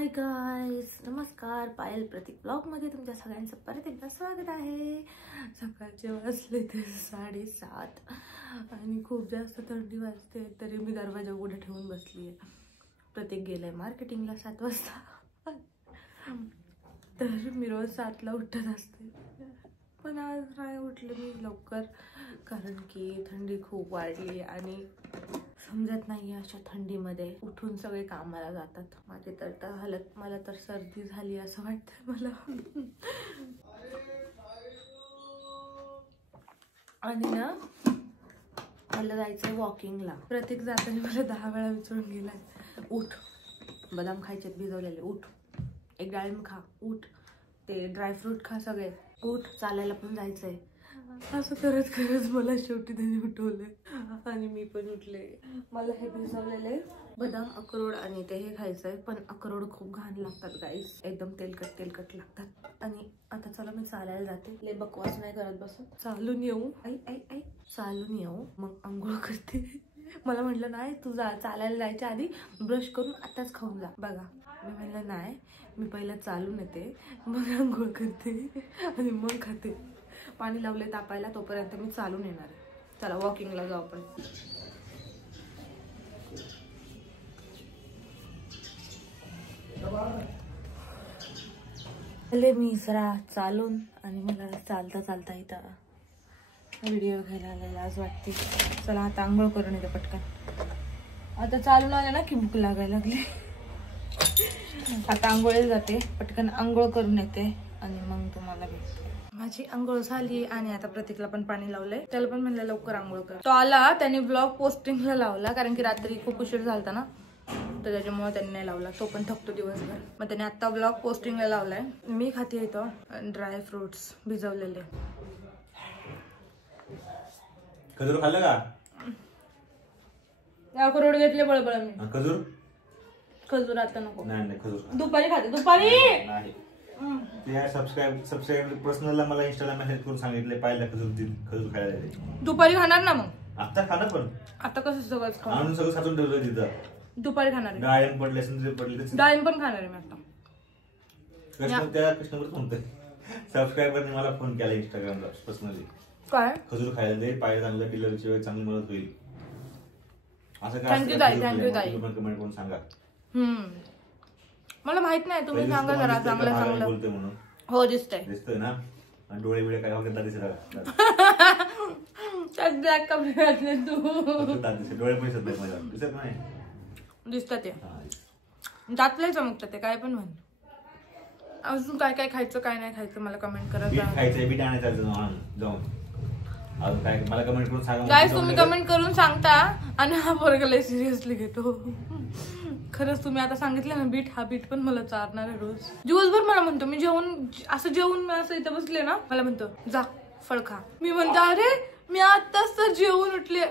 Hi guys, नमस्कार. पायल प्रतीक blog मध्ये तुमच्या सगळ्यांचं परत एकदा स्वागत आहे. सकाळचे वाजले ते 7:30 आणि खूप जास्त थंडी वाजते तरी मी दरवाजा उघडा ठेवून बसली आहे. प्रतीक गेलाय मार्केटिंगला 7 वाजता. तर मी रोज 7ला उठत असते, पण आज नाही उठले मी लवकर कारण की थंडी खूप वाढली आणि समजत नाही अशा थंडीमध्ये उठून सगळे कामाला जातात. माझी तर हालत, मला तर सर्दी झाली असं वाटतं मला. आणि ना मला जायचंय वॉकिंगला. प्रत्येक जाताना मला 10 वेळा विचारून गेलाय, उठ बदाम खायचे भिजवलेले, उठ एक डाळिंब खा, उठ ते ड्रायफ्रूट खा, सगळे उठ, चालायला पण जायचंय. असं करत करत मला शेवटी त्यांनी उठवले आणि मी पण उठले. मला हे भिजवलेले बदाम, अक्रोड आणि ते हे खायचंय, पण अक्रोड खूप घाण लागतात गाईस, एकदम तेलकट लागतात. आणि आता चला मी चालायला जाते. लय बकवास नाही करत बसत, चालून येऊ आई चालून येऊ मग आंघोळ करते. मला म्हटलं नाही तू चालायला जायच्या आधी ब्रश करून आताच खाऊन जा. बघा मी म्हणलं नाही, मी पहिला चालून येते मग आंघोळ करते आणि मग खाते. पाणी लावले तापायला, तोपर्यंत मी चालून येणार आहे. चला वॉकिंगला जाऊ आपण. आले मी जरा चालून आणि मला चालता चालता इथं व्हिडिओ घ्यायला लाज वाटते. चला आता आंघोळ करून येते पटकन. आता चालून आले ना की भूक लागायला लागली. आता आंघोळीला जाते, पटकन आंघोळ करून येते आणि मग तुम्हाला भेटते. माझी आंघोळ झाली आणि आता प्रतीकला पण पाणी लावलंय. त्याला पण म्हणलं लवकर आंघोळ कर. तो आला, त्याने ब्लॉग पोस्टिंगला लावला कारण की रात्री खूप उशीर झालता ना, तर त्याच्यामुळे त्यांनी नाही लावला. तो पण थकतो दिवसभर, मग त्याने आता ब्लॉग पोस्टिंगला लावलाय. मी खाते इथं ड्राय फ्रुट्स भिजवलेले. खजूर खाल्लं का? अक्रोड घेतले बळबळ मी. खजूर आता नको. नाही खजूर दुपारी खाते. दुपारी नाही ते सबस्क्राईब पर्सनलला मला इंस्टाला मेसेज करून सांगितले पाहिलं खजूर खायला दे. दुपारी खाणार ना मग? आता खाणार, पण आता कसं सगळंच खाणार? आणून सगळं साचून ठेवलं तिथं. दुपारी खाणार आहे. डाळिंब पडले, संत्री पडले, डाळिंब पण खाणार आहे मी आता. कस्टमरच म्हणतोय, सबस्क्रायबरने मला फोन केला इंस्टाग्रामला पर्सनली, काय खजूर खायला दे, पाय चांगलं, डिलिव्हरीची वेळ चांगली मदत होईल असं काय. थँक्यू ताई. कमेंट करून सांगा. मला माहित नाही, तुम्ही सांगा जरा चांगलं बोलते म्हणून. हो दिसतंय ना, डोळे बिळे काय वगैरे दिसत ब्लॅक कपडे घातले तू. डोळे पण दिसत नाही. दिसतात ते दातले चमकतात ते, काय पण म्हण. अजून काय काय खायचं काय नाही खायचं मला कमेंट करा. खायचं बीट आणायचं जाऊन अजून काय मला कमेंट करून सांगा गाईस. तुम्ही कमेंट करून सांगता आणि हा पोरगा लय सिरियसली घेतो. खरंच तुम्ही आता सांगितलं ना बीट, हा बीट पण मला चारणार आहे रोज. दिवसभर मला म्हणतो, मी जेवून मी असं इथं बसले ना, मला म्हणतो जा फळ खा. मी म्हणतो अरे मी आताच तर जेवून उठले.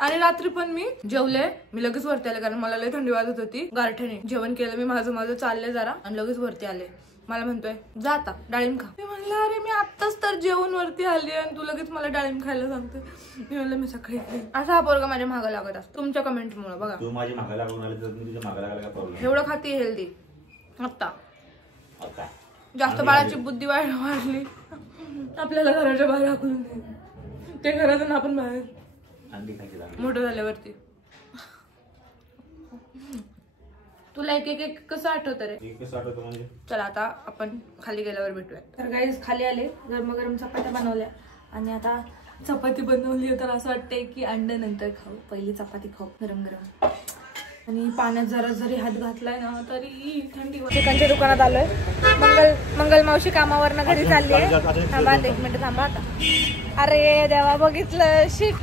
आणि रात्री पण मी जेवले, मी लगेच वरती आले कारण मला लय थंडी वाजत होती. गारठ्याने जेवण केलं मी, माझं चालले जरा आणि लगेच वरती आले. मला म्हणतोय जा आता डाळिंब खा. मी म्हणलं अरे मी आत्ताच तर जेवण वरती आली आणि तू लगेच मला डाळिंब खायला सांगते. मी म्हणलं मी सकाळी असा हा पोरगा माझ्या मागं लागत असतो तुमच्या कमेंटमुळे. बघा तू माझी मागं लागून आली तर मी तुझ्या मागं लागायला काय प्रॉब्लेम? एवढं खाते हेल्दी. आता जास्त बाळाची बुद्धी वाढली, आपल्याला घराच्या बाहेर हाकलून ते घरातून आपण बाहेर मोठं झाल्यावरती. तुला एक कसं आठवतं रे? कसं आठवतं म्हणजे? चला आता आपण खाली गेल्यावर भेटूया. तर गाईज खाली आले, गरम चपात्या बनवल्या आणि आता चपाती बनवली तर असं वाटतंय की अंडे नंतर खाऊ, पहिली चपाती खाऊ गरम. आणि पाण्यात जरा जरी हात घातलाय ना तरी थंडी. चिकनच्या दुकानात आलोय. मंगल मावशी कामावरनं घरी चालली आहे. थांबा 1 मिनिट थांबा आता. अरे देवा, बघितलं शिट,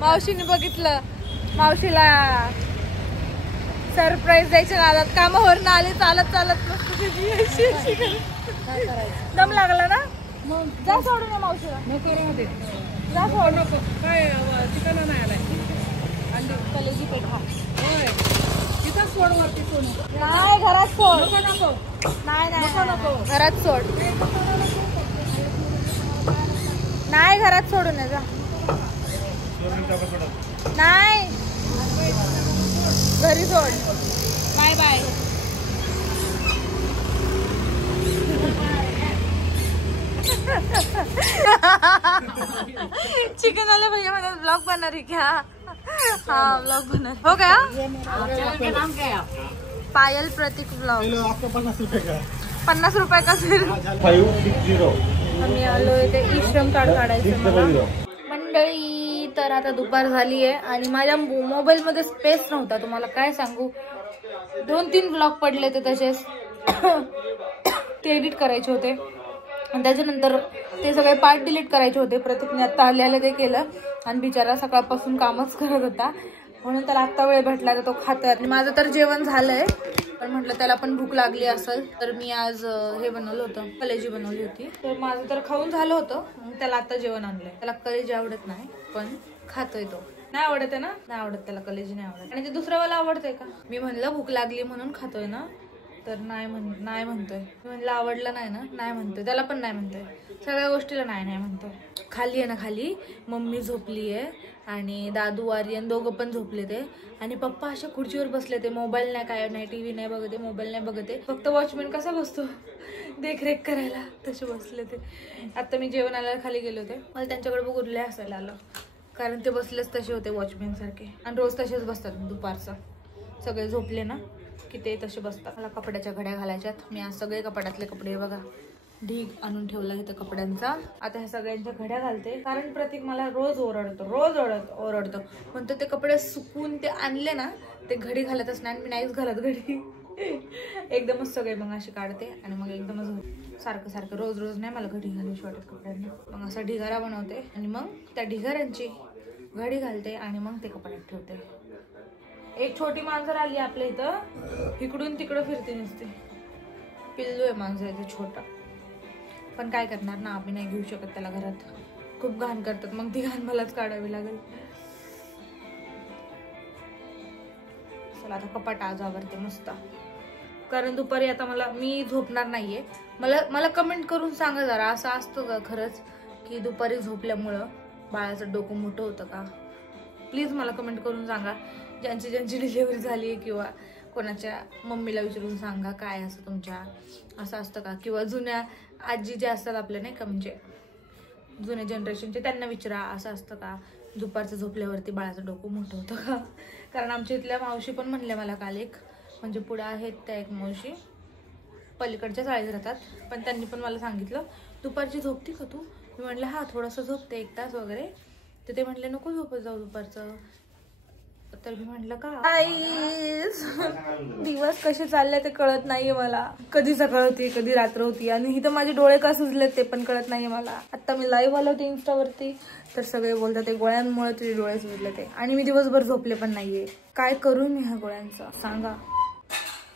मावशीने बघितलं. मावशीला सरप्राईज द्यायच्या नादात कामावरून आले चालत दम लागला ना, जा सोडून मावशीला. जा सोड नको. काय चिकन नाही आलाय, कलेजी पेठ तिथं सोड वरती. सोड नाही, घरात सोड. नको नाही घरात सोड. नाही घरात सोडून जा. नाही घरी सोड. Bye bye. चिकन वाले भैया मैंने ब्लॉग बना रही क्या? हाँ ब्लॉग बना हो गया। नाम क्या है? पायल प्रतीक ब्लॉग। आपको 50 रुपए का 50 रुपए का सिर्फ 560 आम्ही आलो इथे ई श्रम कार्ड काढायचं मला मंडळी। तर आता दुपार झाली आहे आणि माझ्या मोबाईल मध्ये स्पेस नव्हता, तुम्हाला काय सांगू। 2-3 ब्लॉग पडले ते तसेच ते एडिट करायचे होते आणि त्याच्यानंतर ते सगळे पार्ट डिलीट करायचे होते। प्रतीकने आता आल्याला ते केलं आणि बिचारा सकाळपासून कामच करत होता, म्हणून त्याला आत्ता वेळ भेटला तर तो खातोय। आणि माझं तर जेवण झालंय, पण म्हटलं त्याला पण भूक लागली असेल तर मी आज हे बनवलं होतं, कलेजी बनवली होती। तर माझं तर खाऊन झालं होतं, त्याला आता जेवण आणलंय। त्याला कलेजी आवडत नाही पण खातोय तो। नाही आवडत आहे ना? नाही आवडत त्याला, कलेजी नाही आवडत। आणि ते दुसऱ्यावाला आवडतंय का? मी म्हणलं भूक लागली म्हणून खातोय ना, तर नाही म्हणतोय। मी म्हणलं आवडलं नाही ना, नाही म्हणतोय। त्याला पण नाही म्हणतोय, सगळ्या गोष्टीला नाही म्हणतोय। खाली आहे ना, खाली मम्मी झोपली आहे आणि दादू आर्यन दोघं पण झोपले ते, आणि पप्पा अशा खुर्चीवर बसले ते। मोबाईल नाही, काय नाही, टीव्ही नाही बघते, मोबाईल नाही बघते, फक्त वॉचमॅन कसा बसतो देखरेख करायला तसे बसले ते। आता मी जेवण आल्याला खाली गेले होते, मला त्यांच्याकडे बघून लय हसायला आलं, कारण ते बसलेच तसे होते वॉचमॅन सारखे, आणि रोज तसेच बसतात दुपारचं। सगळे झोपले ना की ते तसे बसतात। मला कपड्याच्या घड्या घालायच्यात। मी आज सगळे कपाटातले कपडे बघा ढीग आणून ठेवला इथं कपड्यांचा। आता ह्या सगळ्यांच्या घड्या घालते, कारण प्रतीक मला रोज ओरडतो म्हणतो ते कपडे सुकून ते आणले ना ते घडी घालतच नाही, आणि मी नाहीच घालत घडी एकदमच सगळे मग अशी काढते आणि मग एकदमच सारखं रोज नाही मला घडी घालूशी वाटत कपड्यांना। मग असा ढिगारा बनवते आणि मग त्या ढिगाऱ्यांची घडी घालते आणि मग ते कपड्यात ठेवते। एक छोटी मांजर आली आपल्या इथं, इकडून तिकडं फिरते नुसते। पिल्लू आहे मांजराचं छोटा, पण काय करणार ना, आम्ही नाही घेऊ शकत त्याला घरात, खूप घाण करतात, मग ती घाण मलाच काढावी लागेल। चला आता कपाट आज आवरते मस्त, कारण दुपारी आता मी झोपणार नाहीये। मला कमेंट करून सांगा जरा, असं असतं का खरंच की दुपारी झोपल्यामुळं बाळाचं डोकं मोठं होतं का? प्लीज मला कमेंट करून सांगा, ज्यांची डिलिव्हरी झाली आहे किंवा कोणाच्या मम्मीला विचारून सांगा काय असं तुमच्या असं असतं का, किंवा जुन्या आजी जे असतात आपल्या नाही का, म्हणजे जुन्या जनरेशनचे, त्यांना विचारा असं असतं का दुपारचं झोपल्यावरती बाळाचं डोकं मोठं होतं का? कारण आमच्या इथल्या मावशी पण म्हणल्या मला काल, एक म्हणजे पुढे आहेत त्या एक मावशी, पलीकडच्या चाळीत राहतात, पण त्यांनी पण मला सांगितलं दुपारची झोपती का तू? मी म्हटलं हा थोडंसं झोपते 1 तास वगैरे, तर ते म्हटले नको झोपत जाऊ दुपारचं। तर मी म्हटलं का दिवस कसे चालले ते कळत नाहीये मला, कधी सकाळ होती कधी रात्र होती, आणि इथं माझे डोळे का सुजले ते पण कळत नाहीये मला। आता मी लाईव्ह आलो होते इन्स्टावरती, तर सगळे बोलतात ते गोळ्यांमुळे तुझे डोळे सुजले ते, आणि मी दिवसभर झोपले पण नाहीये। काय करू मी ह्या गोळ्यांचा सांगा?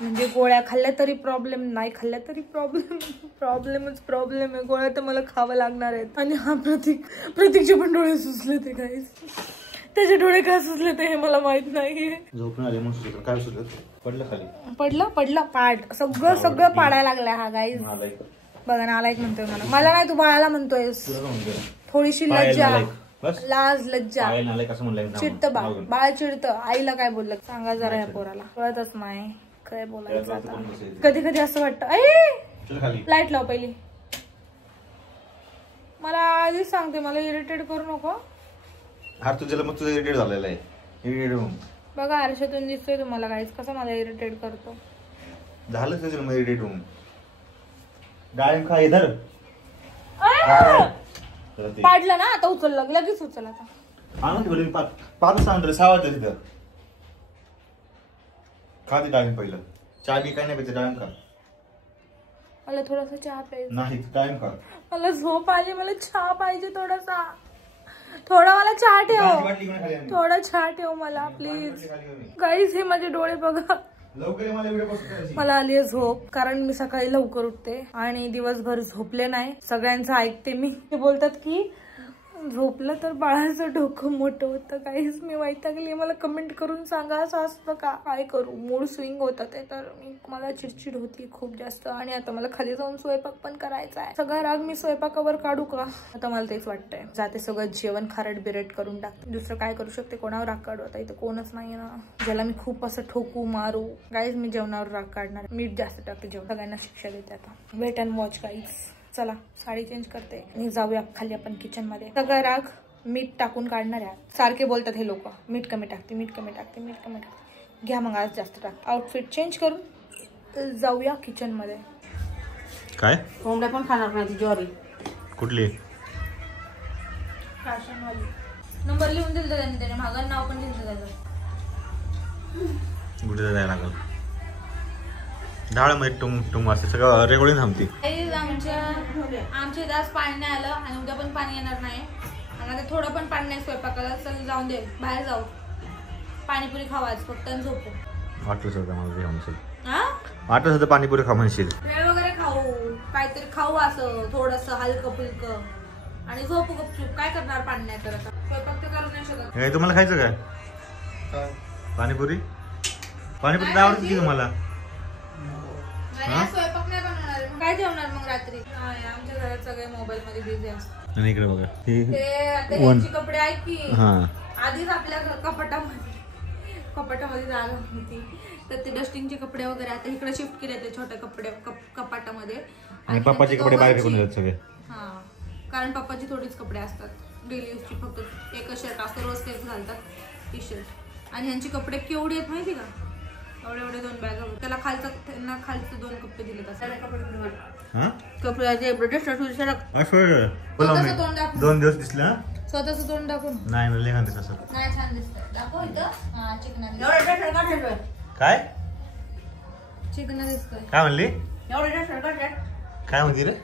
म्हणजे गोळ्या खाल्ल्या तरी प्रॉब्लेम, नाही खाल्ल्या तरी प्रॉब्लेम आहे। गोळ्या तर मला खावं लागणार आहेत। आणि हा प्रतीकचे पण डोळे सुजले ते, गाईस त्याचे डोळे का सुचले ते हे मला माहित नाहीये। झोपून आले म्हणून काय सुचलं? पडलं खाली, पडलं पाड सगळं पाडायला लागलाय हा गाईज। बघा नालायक म्हणतोय मला नाही, तू बाळाला म्हणतोयस। थोडीशी लाज लज्जा चिडतं बाळ चिडतं। आईला काय बोललं सांगा जरा, या पोराला कळतच नाही काय बोलायचं। आता कधी असं वाटतं लाईट लाव पहिली, मला आधीच सांगते मला इरिटेट करू नको। हार तुझ्याला मग तुझं इरिटेट झालेलं आहे, इरिटेट होऊन बघा आरशातून दिसतोय तुम्हाला गाईस कसं मला इरिटेट करतो। झालं तुझ्या मग इरिटेट होऊन। डाळिंब खा इधर, पाडलं ना आता, उचललं लगेच उचल आता। आनंद बोलली 5 सांगतो 6 वाजता तिथं खा ती डाळिंब पहिलं। चहा बी काय नाही पाहिजे, डाळिंब खा। मला थोडासा चहा पाहिजे। नाही डाळिंब खा, मला झोप आली, मला चहा पाहिजे थोडासा, थोडा मला चहा ठेव, थोडा चहा ठेव मला प्लीज। गाईस हे माझे डोळे बघा, मला आली झोप, कारण मी सकाळी लवकर उठते आणि दिवसभर झोपले नाही। सगळ्यांचं ऐकते मी, ते बोलतात की झोपलं तर बाळाचं डोकं मोठं होतं। काहीच मी वैतागली, मला कमेंट करून सांगा असं असतं का? काय करू, मूड स्विंग होतं ते, तर मला चिडचिड होती खूप जास्त। आणि आता मला खाली जाऊन स्वयंपाक पण करायचा आहे, सगळा राग मी स्वयंपाकावर काढू का? आता मला तेच वाटतंय, जाते सगळं जेवण खारट बिरट करून टाकते, दुसरं काय करू शकते? कोणावर राग काढू? आता इथं कोणच नाही ना ज्याला मी खूप असं ठोकू मारू। गाईज मी जेवणावर राग काढणार, मीठ जास्त टाकते जेवण, सगळ्यांना शिक्षा देते आता। वेट अँड वॉच गाईज, चला साडी चेंज करते आणि जाऊया खाली आपण किचन मध्ये. सगळं राग मीठ टाकून काढणार आहे. सारखे बोलतात हे लोक, मीठ कमी टाकते, मीठ कमी टाकते, मीठ कमी टाकते. घ्या मग आज जास्त टाक. आउटफिट चेंज करून जाऊया किचन मध्ये. काय कोंबड्या पण खाणार नाही ती ज्वारी. कुठली फॅशनवाली. नंबर लिहून दिलं त्यांनी, त्याच्या मागं नाव पण लिहिलं त्याचं. कुठे जायला लागल. डाळमध्ये टुंग असते सगळं रेगोळी थांबते. आमच्या आज पाणी नाही आलं आणि उद्या पण पाणी येणार नाही. आणि आता थोडं पण पाणी नाही स्वयंपाकाला. चल जाऊन दे, बाहेर जाऊ, पाणीपुरी खावा आज फक्त आणि झोपू. वाटलंच होतं मला म्हणशील. वाटलंच होतं पाणीपुरी खा म्हणशील. भेळ वगैरे खाऊ, काहीतरी खाऊ असं थोडस हलकं फुलकं आणि झोपू गपचूप. काय करणार पाणी नाही तर आता स्वयंपाक तर करू नाही शकत. हे तुम्हाला खायचं काय पाणीपुरी? पाणीपुरी आवडते की तुम्हाला? स्वयंपाक नाही बनवणार, काय जेवणार मग रात्री? आमच्या घरात सगळे मोबाईल मध्ये बिझी असतात. आणि इकडे बघा ते आता ह्यांची कपडे आहेत की हा आधीच आपल्या कपाटामध्ये जागा होती, तर ते डस्टिंगचे कपडे वगैरे आता इकडे शिफ्ट केले ते छोट्या कपाटामध्ये. आणि पप्पाचे कपडे बाहेर फेकून देतात सगळे. हा, कारण पप्पाची थोडीच कपडे असतात डेली यूजची, फक्त एकच शर्ट असतं, रोज तेच घालतात टी शर्ट. आणि ह्यांची कपडे केवढी आहेत माहिती का? एवढे 2 बॅग. त्याला त्यांना खालचे 2 कपडे दिलेत असं. कपड्याचे दोन दिवस दिसले. स्वतःच तोंड दाखवून नाही ना लेखा दिसत असं. नाही, छान दिसतंय. दाखव इथं. हा, चिकना काय चिकना दिसतोय. काय म्हणली? काय म्हणली रे?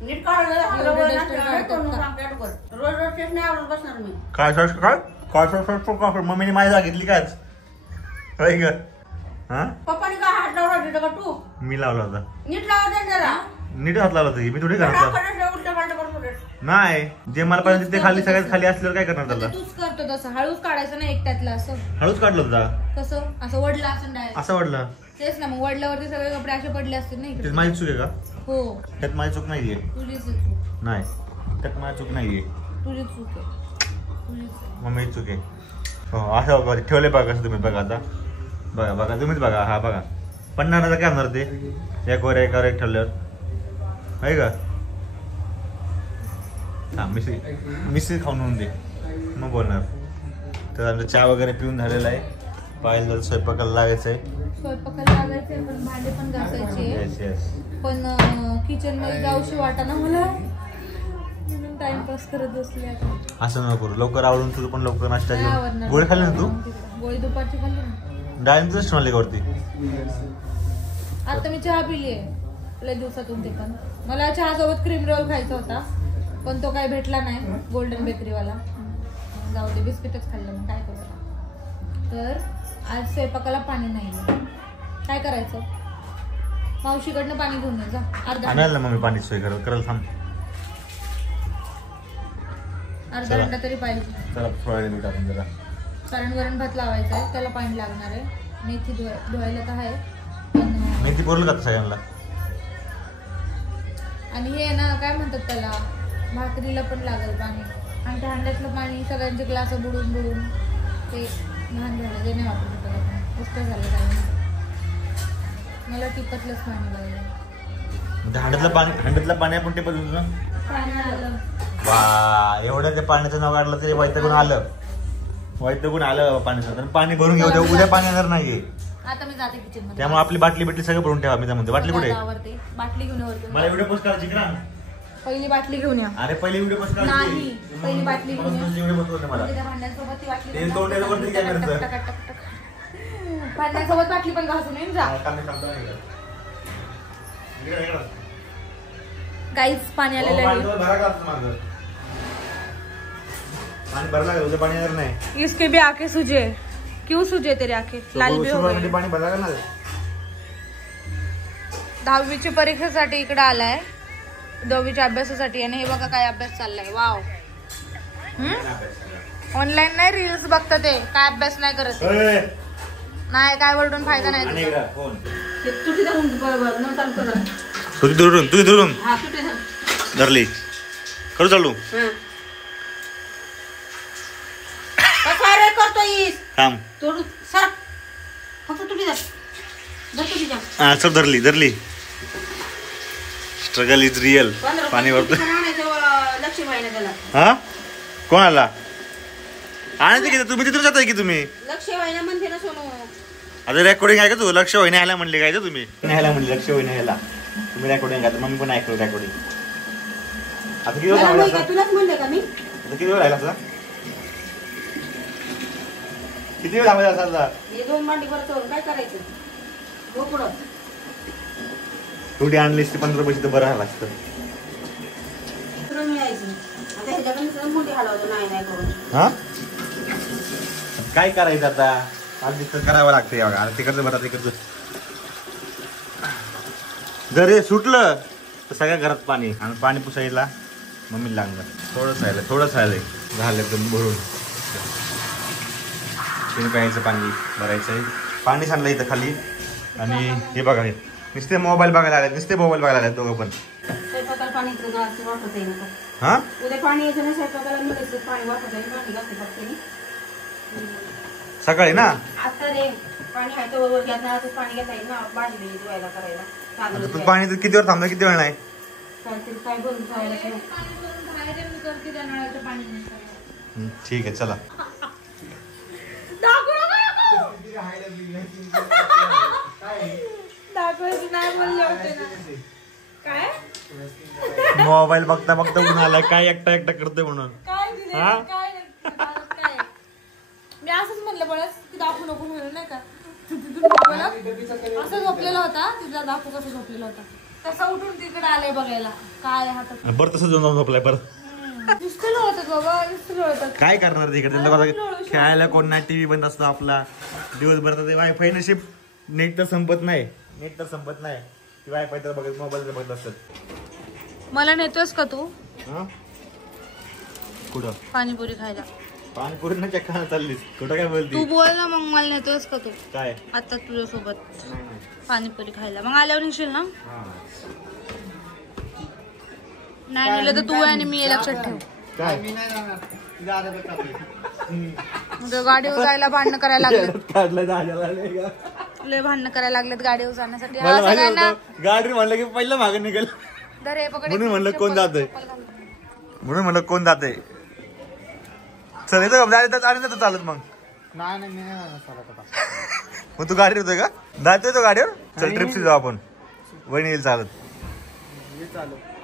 नीट काढ. रोज तेच नाही आवडत बसणार मी. काय मम्मीने माझी सांगितली काच होय ग? हा, पप्पानी काय हात लावला तिथं का तू? मी लावला होता. नीट लावत जरा. नीट हात लावला होता मी थोडी करणार. नाही, जे मला पाहिजे ते खाली सगळ्यात खाली असल्यावर काय करणार त्याला? तूच करतो तसं. हळूच काढायचं ना एकट्यातलं असं. हळूच काढलं होता. कसं असं वडलं असं डायरेक्ट? असं वाटलं तेच ना, मग वडल्यावरती सगळे कपडे असे पडले असतील ना इकडे. त्यात माझी चूक आहे का? हो, त्यात माझी चूक नाहीये. तुझीच चूक. नाही, त्यात माझी चूक नाहीये. तुझी चूक आहे. मम्मीची चूक आहे. हो, असं बघा ठेवले बघा कसं तुम्ही. बघा आता, बघा तुम्हीच बघा. हा बघा 50 काय होणार ते एकावर एक ठेवल्यावर आहे का? हा, मिसळी खाऊन होऊन दे मग बोलणार. तर आमचं चहा वगैरे पिऊन झालेला आहे. पाहिलं स्वयंपाकाला लागायचं आहे. स्वयंपाकाला लागायचंय, पण भांडे पण घासायचे. पण किचन मध्ये जाऊशी वाटाना मला, म्हणून टाइमपास करत बसले. असं नको करू. लवकर आवडून तुझं पण लवकर नाश्ता घेऊन. गोळी खाल्ली ना तू? गोळी दुपारची खाल्ली ना. डाळिंब तुझंच ठेवली का वरती? आता मी चहा पिलीये लय दिवसातून. ते पण मला चहा सोबत क्रीम रोल खायचा होता, पण तो काही भेटला नाही गोल्डन बेकरीवाला. जाऊ दे, बिस्किटच खाल्लं. मग काय करू? तर आज स्वयंपाकाला पाणी नाही. काय करायचं? मावशीकडनं पाणी घेऊन ये जा. आणायला मग मी पाणी सोय करल. थांब, अर्धा घंटा तरी पाहिजे. चला थोडा वेळ टाकून जरा. कारण वरण भात लावायचा आहे, त्याला पाणी लागणार आहे. मेथी धुवायला तर आहे, पण मेथी बोललं का सगळ्यांना? आणि हे ना काय म्हणतात त्याला, भाकरीला पण लागेल पाणी. आणि त्या हांड्यातलं पाणी सगळ्यांचे ग्लास बुडून ते घाण झालं. ते नाही वापरत त्याला. पुष्कळ झालं काय. मला टिपतलंच पाणी लागलं. हंड्यातलं पाणी आपण टिपत होतो ना. पाणी आलं. वा, एवढं ते पाण्याचं नाव काढलं तरी वैतगुण आलं पाण्याचं. पाणी भरून घेऊ दे, उद्या पाणी येणार नाहीये. आता मी जाते किचन मध्ये. त्यामुळे आपली बाटली सगळं भरून ठेवा. मी त्यामध्ये बाटली कुठे? बाटली घेऊन वरती. मला व्हिडिओ पोस्ट करायची का? पहिली बाटली घेऊन या. अरे पहिली व्हिडिओ पोस्ट करायची नाही, पहिली बाटली घेऊन या. मला त्या भांड्यांसोबत ती बाटली ते तोंडाला वरती काय करायचं? भांड्यांसोबत बाटली पण घासून येऊन जा. गाईस पाणी आलेलं आहे. पाणी भरला का? उद्या पाणी येणार नाही. इसके भी आंखें सूजे. क्यों सूजे तेरी आंखें? लाल भी हो गई. पाणी भरला का ना? 10वीच्या परीक्षेसाठी इकडे आलाय, 2वीच्या अभ्यासासाठी. आणि हे बघा काय अभ्यास चाललाय. वाव. ऑनलाईन नाही, रील्स बघतात ते. काय अभ्यास नाही करत. नाही, काय वरडून फायदा नाही. तुझी धरून धरली करू चालू. करतोय थांब. सर फक्त तुझी धरतो तिच्या. हा चल धरली स्ट्रगल इज रिअल. 15 पाणी रुपये भरतो. आणायचं लक्ष्मीबाईने त्याला. हा कोणाला आणि की तुम्ही तिथून जाताय की तुम्ही लक्ष्मीबाईने म्हणते ना सोनू. आता रेकॉर्डिंग आहे का तू लक्ष होईने ह्याला म्हणले काय तुम्ही न्यायला म्हणले लक्ष होईने ह्याला तुम्ही रेकॉर्डिंग का मम्मी पण ऐकलं रेकॉर्डिंग. आता किती वेळ मला थांबायला माहिती आहे, तुलाच म्हणले का मी. आता किती वेळ राहिला असा किती वेळ थांबायचा असा हे 2 मांडी बरं चोरून काय करायचं. हो पुढं. एवढी आणलीस ते 15 पैसे तर बरं राहिला असतं. तुला मिळायचं. आता ह्याच्याकडे सगळं मोठी हलवतो नाही करून. हा काय करायचं आता आज करावं लागतं बघा. आता तिकडचं बरं तिकडचं जर हे सुटलं तर सगळ्या घरात पाणी आणि पाणी पुसायला मम्मी लागलं. थोडंच राहिलंय झालं एकदम भरून. तुम्ही प्यायचं पाणी भरायचं आहे. पाणी सांडलं इथं खाली. आणि हे बघा हे नुसते मोबाईल बघायला आले दोघं पण. स्वयंपाकाला पाणी वापरता येईल का. हा उद्या पाणी यायचं नाही स्वयंपाकाला मिळायचं पाणी वापरता येईल. पाणी घालते फक्त सकाळी ना आता रे पाणी आहे तर बरोबर घ्यायचं आता पाणी घेता येईल ना भाजी बिजी धुवायला करायला. आता तू पाणी किती वेळ थांबलं किती वेळ नाही काहीतरी काय बंद करायला ठीक आहे चला. मोबाईल बघता उठून आलाय काय एकटा करतोय म्हणून. हा मी असंच म्हणलं बळच की दाखवू नको म्हणून नाही का. असं झोपलेला होता तिथला दाखवू कसं झोपलेला होता तसा उठून तिकडे आलाय बघायला काय हातात. बरं तसं जाऊन झोपलाय परत. दिसतलं होतं बाबा दिसतलं होतं. काय करणार तिकडे खेळायला कोण नाही. टीव्ही बंद असतो आपला दिवसभर. तर वायफाय नशीब नेट तर संपत नाही वायफाय तर बघत मोबाईल तर बघत असतात. मला नेतोयस का तू कुठं पाणीपुरी खायला. पाणीपुरी ना चक्का चाललीस कुठं काय बोलती. तू बोल ना मग मला नेतोयस का तू काय आता तुझ्यासोबत पाणीपुरी खायला. मग आल्यावर निघशील ना. नाही नेलं तर तू आणि मी लक्षात ठेव. काय गाडीवर जायला भांडणं करायला लागलेत. काढलं लय भांडणं करायला लागलेत गाडीवर जाण्यासाठी. मला माहिती होतं गाडी म्हणलं की पहिलं मागे निघेल म्हणून म्हणलं कोण जातंय चल येतो चालत मग मग तू गाडी होतोय का जातोय तो गाडीवर. चल ट्रिपशी जाऊ आपण वहिनी येईल चालत.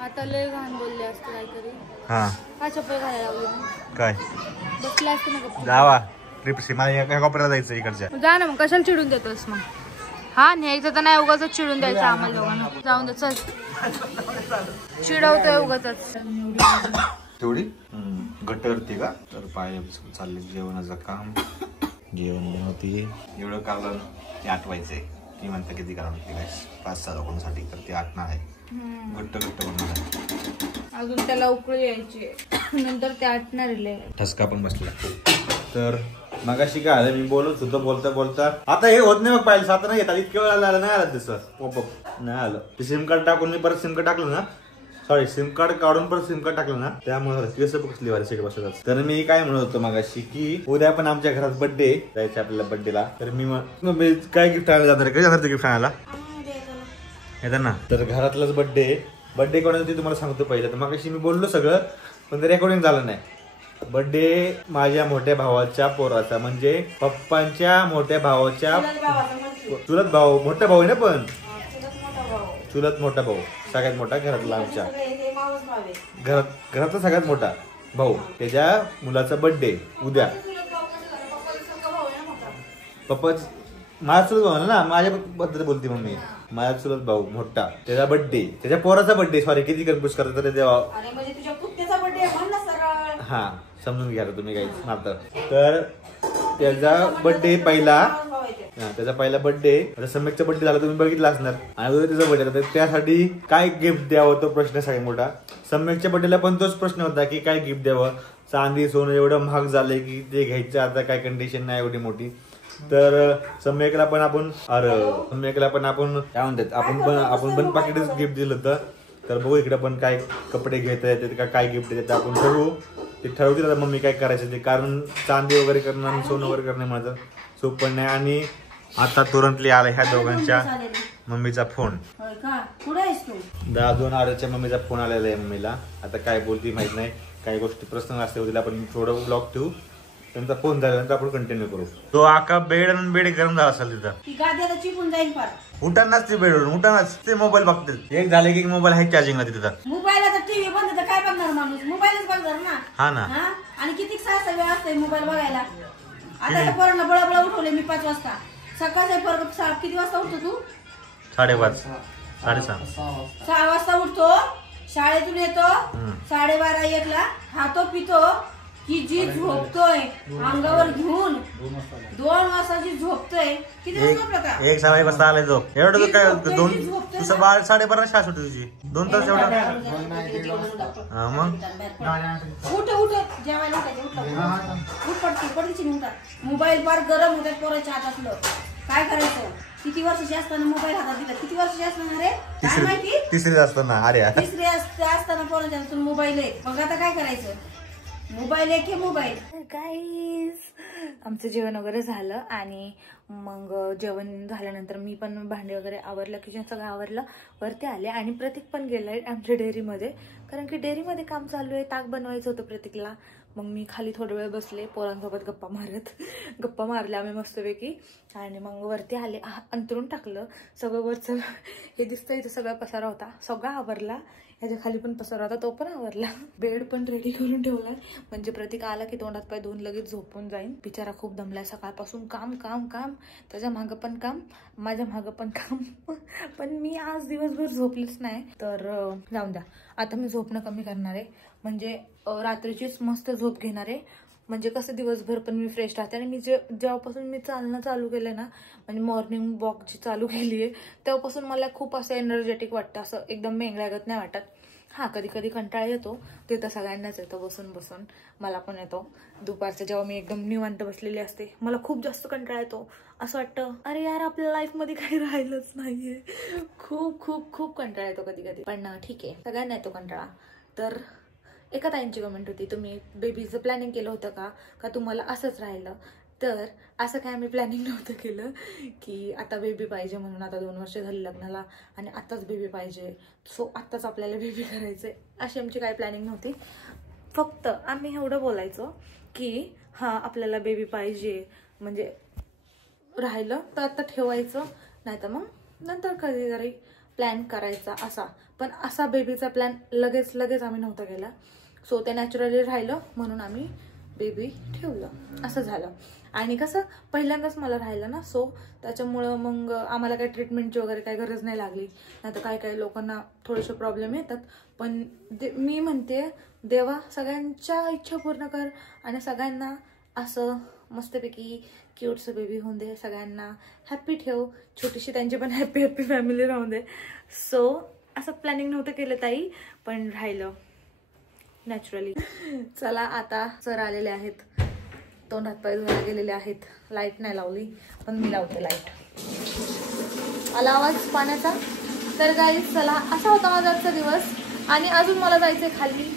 आता लय घाण बोलले असते काहीतरी. हा चप्पल घालायला लावली काय बसले असते ना जावा ट्रिपशी मला एका कोपऱ्याला जायचं इकडच्या. जा ना मग कशाला चिडून देतोस मग. हा न्यायचं तर नाही उगाच चिडून द्यायचं आम्हाला दोघांना. जाऊन दे चल चिडवतोय उगाच. तेवढी घट्ट करते का तर पाय चालले जेवणाचं काम. जेवण होती एवढं काढलं ते आठवायचंय की म्हणता किती कारण 5-6 लोकांसाठी तर ते आटणार आहे. घट्ट बनणार आहे. अजून त्याला उकळी यायची नंतर ते आटणार. ठसका पण बसला. तर मगाशी काय आलं मी बोलत होतो बोलता आता हे होत नाही. मग पाहिलं सात नाही येतात इतक्या वेळा आलं नाही आलं तसं पॉपअप नाही आलं. ते सिम कार्ड टाकून मी परत सिम कार्ड टाकलं ना सॉरी सिम कार्ड काढून परत सिम कार्ड टाकलं ना त्यामुळे केस बसली वारी बसत. तर मी काय म्हणत होतो मगाशी की उद्या पण आमच्या घरात बर्थडे जायचं आपल्याला बर्थडेला. तर मी काय गिफ्ट आणायला जाणार कधी जाणार ते गिफ्ट आणायला येतात ना. तर घरातलाच बर्थडे कोणाचा ते तुम्हाला सांगतो पहिलं. तर मगाशी मी बोललो सगळं पण ते रेकॉर्डिंग झालं नाही. बर्थडे माझ्या मोठ्या भावाच्या पोराचा म्हणजे पप्पांच्या मोठ्या भावाच्या चुलत भाऊ मोठा भाऊ आहे ना पण चुलत मोठा भाऊ सगळ्यात मोठा घरातला आमच्या घरातला सगळ्यात मोठा भाऊ त्याच्या मुलाचा बर्थडे उद्या. पप्पा माझा चुलत भाऊ ना माझ्या बद्दल बोलते मम्मी. माझा चुलत भाऊ मोठा त्याचा बर्थडे त्याच्या पोराचा बर्थडे सॉरी किती कन्फ्युज करतात हा समजून घ्या तुम्ही काही नातं. तर त्याचा बर्थडे त्याचा पहिला बर्थडे सम्यकचा बर्थडे झाला तुम्ही बघितला असणार आणि उद्या त्याचा बर्थडे. त्यासाठी काय गिफ्ट द्यावं तो प्रश्न सगळ्यात मोठा. सम्यकच्या बर्थडेला पण तोच प्रश्न होता की काय गिफ्ट द्यावं. चांदी सोनं एवढं महाग झालंय की ते घ्यायचं आता काय कंडिशन नाही एवढी मोठी. तर सम्यकला पण आपण काय म्हणतात आपण पण पाकिटच गिफ्ट दिलं होतं. तर बघू इकडे पण काय कपडे घेता येतात का काय गिफ्ट देतात आपण ठरवू. ते ठरवतील आता मम्मी काय करायचं ते. कारण चांदी वगैरे करणं आणि सोनं वगैरे करणं माझं सोपं नाही. आणि आता तुरंतली आला ह्या दोघांच्या मम्मीचा फोन. होय का? कुठे आहेस तू? 10-2 मम्मीचा फोन आलेला आहे मम्मीला. आता काय बोलती माहित नाही, काही गोष्टी प्रसंग असते तिला आपण थोडं ब्लॉग ठेवू, त्यांचा फोन झाल्यानंतर आपण कंटिन्यू करू. तो आका बेड आणि बेड गरम झाला असेल तिथं. ती गाद्याला चिपून जाईल फार. उठानाच ते बेडवरून उठानाच ते मोबाईल बघतील. एक झाले की मोबाईल आहे चार्जिंगला तिथं. मोबाईल आता टीव्ही बंद तर काय बघणार माणूस? मोबाईलच बघणार ना. हा ना. आणि किती 6 वेळ असते मोबाईल बघायला. आता या पोरांना बळबळ उठवले मी 5 वाजता. सकाळचा पोरग किती वाजता उठतो तू? 5:30 6:30 6 वाजता उठतो, शाळेतून येतो 12:30-1ला, खातो पितो की जी झोपतोय अंगावर घेऊन 2 वाजताची झोपतोय. किती वाजता झोपला? 1-6 वाजता आलाय झोप. एवढं काय 2 12:30 शाळा सुटते तुझी 2 तास एवढं. मग उठ जेवायला उठ पडतीची उठा. मोबाईल फार गरम होतात पोराच्या हातातलं. काय करायचं? किती वर्षाची असताना मोबाईल हातात दिला? किती वर्षाची असताना रे? काय माहिती? तिसरी असताना. अरे तिसरी असताना पोराच्या हातातून मोबाईल आहे. मग आता काय करायचं? मोबाईल आहे की मोबाईल. गाईज आमचं जेवण वगैरे झालं आणि मग जेवण झाल्यानंतर मी पण भांडे वगैरे आवरलं, किचन सगळं आवरलं, वरती आले आणि प्रतीक पण गेलाय आमच्या डेअरीमध्ये, कारण की डेअरीमध्ये काम चालू आहे. ताक बनवायचं होतं प्रतीकला. मग मी खाली थोडा वेळ बसले पोरांसोबत गप्पा मारल्या आम्ही मस्तपैकी आणि मग वरती आले. अंतरून टाकलं सगळं वरचं. हे दिसतं इथं सगळा पसारा होता, सगळा आवरला. ह्याच्या खाली पण पसारा होता, तो पण आवरला. बेड पण रेडी करून ठेवलाय, म्हणजे प्रतीक आला की तोंडात पाय धुवून लगेच झोपून जाईन. बिचारा खूप दमलाय सकाळपासून. काम काम काम, त्याच्या मागं पण काम, माझ्या मागं पण काम. पण मी आज दिवसभर झोपलीच नाही, तर जाऊन द्या. आता मी झोपणं कमी करणार आहे, म्हणजे रात्रीचीच मस्त झोप घेणार आहे. म्हणजे कसं दिवसभर पण मी फ्रेश राहते. आणि मी जेव्हापासून मी चालणं चालू केलं ना, म्हणजे मॉर्निंग वॉक जी चालू केली आहे, तेव्हापासून मला खूप असं एनर्जेटिक वाटतं, असं एकदम मेंगळ्यागत नाही वाटत. हां, कधी कधी कंटाळा येतो, ते तर सगळ्यांनाच येतो बसून बसून, मला पण येतो. दुपारचं जेव्हा मी एकदम निवांत बसलेली असते, मला खूप जास्त कंटाळा येतो. असं वाटतं अरे यार आपल्या लाईफमध्ये काही राहिलंच नाहीये. खूप खूप खूप कंटाळा येतो कधी कधी. पण ठीक आहे, सगळ्यांना येतो कंटाळा. तर एका ताईंची कमेंट होती, तुम्ही बेबीचं प्लॅनिंग केलं होतं का तुम्हाला असंच राहिलं? तर असं काय आम्ही प्लॅनिंग नव्हतं केलं की आता बेबी पाहिजे म्हणून. आता 2 वर्ष झाली लग्नाला आणि आत्ताच बेबी पाहिजे, सो आत्ताच आपल्याला बेबी करायचंय, अशी आमची काही प्लॅनिंग नव्हती. फक्त आम्ही एवढं बोलायचो की हां आपल्याला बेबी पाहिजे, म्हणजे राहिलं तर आता ठेवायचं, नाही तर मग नंतर कधीतरी प्लॅन करायचा असा. पण असा बेबीचा प्लॅन लगेच आम्ही नव्हता केला. सो ते नॅचरली राहिलं म्हणून आम्ही बेबी ठेवलं, असं झालं. आणि कसं पहिल्यांदाच मला राहिलं ना, सो त्याच्यामुळं मग आम्हाला काही ट्रीटमेंटची वगैरे काही गरज नाही लागली. नाही तर काही लोकांना थोडेसे प्रॉब्लेम येतात. पण मी म्हणते देवा सगळ्यांच्या इच्छा पूर्ण कर आणि सगळ्यांना असं मस्तपैकी क्यूटचं बेबी होऊन दे, सगळ्यांना हॅप्पी ठेव, छोटीशी त्यांची पण हॅप्पी फॅमिली राहून दे. सो असं प्लॅनिंग नव्हतं केलं ताई, पण राहिलं नॅचरली. चला आता सर आलेले आहेत, तोंडात पाय धुवायला गेलेले आहेत. लाईट नाही लावली, पण मी लावते लाईट. आला आवाज पाण्याचा. तर गाईज चला, असा होता माझा आजचा दिवस. आणि अजून मला जायचंय खाली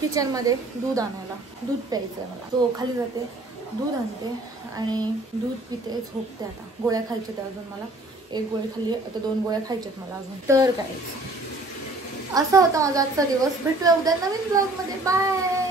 किचनमध्ये दूध आणायला, दूध प्यायचं मला. तो खाली जाते, दूध आणते आणि दूध पिते, झोपते. आता गोळ्या खायच्या त्या अजून मला. 1 गोळी खाल्ली, आता 2 गोळ्या खायच्यात मला अजून. तर गाईज असा होता माझा आजचा दिवस. भेटूया उद्या नवीन ब्लॉगमध्ये. बाय.